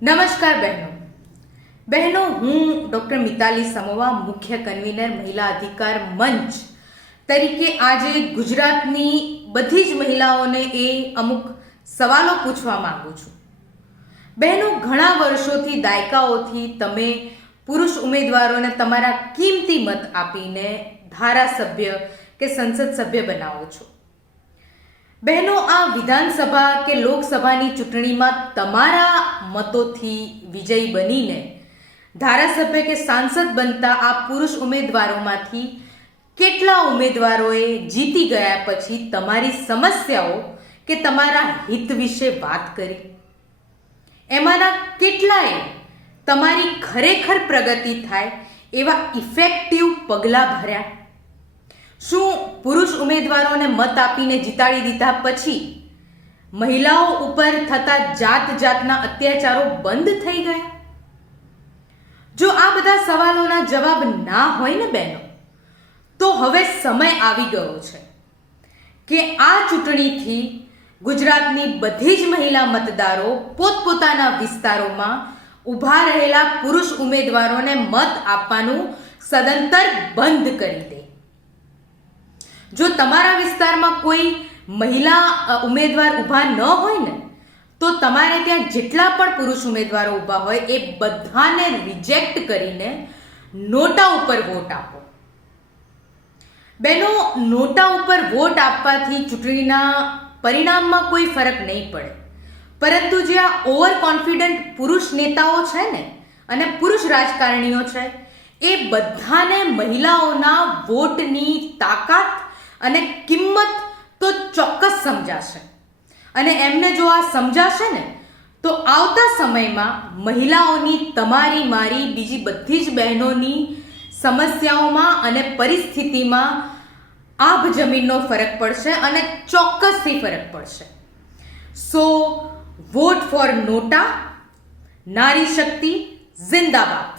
નમસ્કાર બહેનો, હું ડૉક્ટર મિતાલી સમોવા, મુખ્ય કન્વીનર મહિલા અધિકાર મંચ તરીકે આજે ગુજરાતની બધી જ મહિલાઓને અમુક સવાલો પૂછવા માંગુ છું. બહેનો, ઘણા વર્ષોથી, દાયકાઓથી તમે પુરુષ ઉમેદવારોને તમારા કિંમતી મત આપીને ધારાસભ્ય કે સંસદ સભ્ય બનાવો છો. બહેનો, આ વિધાનસભા કે લોકસભાની ચૂંટણીમાં તમારા મતોથી વિજયી બનીને ધારાસભ્ય કે સાંસદ બનતા આ પુરુષ ઉમેદવારોમાંથી કેટલા ઉમેદવારોએ જીતી ગયા પછી તમારી સમસ્યાઓ કે તમારા હિત વિશે વાત કરી? એમાંના કેટલાએ તમારી ખરેખર પ્રગતિ થાય એવા ઇફેક્ટિવ પગલાં ભર્યા? શું પુરુષ ઉમેદવારોને મત આપીને જીતાડી દીધા પછી મહિલાઓ ઉપર થતા જાતના અત્યાચારો બંધ થઈ ગયા? જો આ બધા સવાલોના જવાબ ના હોય ને બહેનો, તો હવે સમય આવી ગયો છે કે આ ચૂંટણીથી ગુજરાતની બધી જ મહિલા મતદારો પોતપોતાના વિસ્તારોમાં ઊભા રહેલા પુરુષ ઉમેદવારોને મત આપવાનું સદંતર બંધ કરી દે. જો તમારા વિસ્તારમાં કોઈ મહિલા ઉમેદવાર ઊભા ન હોય ને, તો તમારે ત્યાં જેટલા પણ પુરુષ ઉમેદવારો ઊભા હોય એ બધાને રિજેક્ટ કરીને નોટા ઉપર વોટ આપો. બહેનો, નોટા ઉપર વોટ આપવાથી ચૂંટણીના પરિણામમાં કોઈ ફરક નહીં પડે, પરંતુ જે આ ઓવર કોન્ફિડન્ટ પુરુષ નેતાઓ છે ને અને પુરુષ રાજકારણીઓ છે, એ બધાને મહિલાઓના વોટની તાકાત અને કિંમત તો ચોક્કસ સમજાશે. અને એમને જો આ સમજાશે ને, તો આવતા સમયમાં મહિલાઓની, તમારી, મારી, બીજી બધી જ બહેનોની સમસ્યાઓમાં અને પરિસ્થિતિમાં આભ જમીનનો ફરક પડશે અને ચોક્કસથી ફરક પડશે. સો વોટ ફોર નોટા. નારી શક્તિ જિંદાબાદ.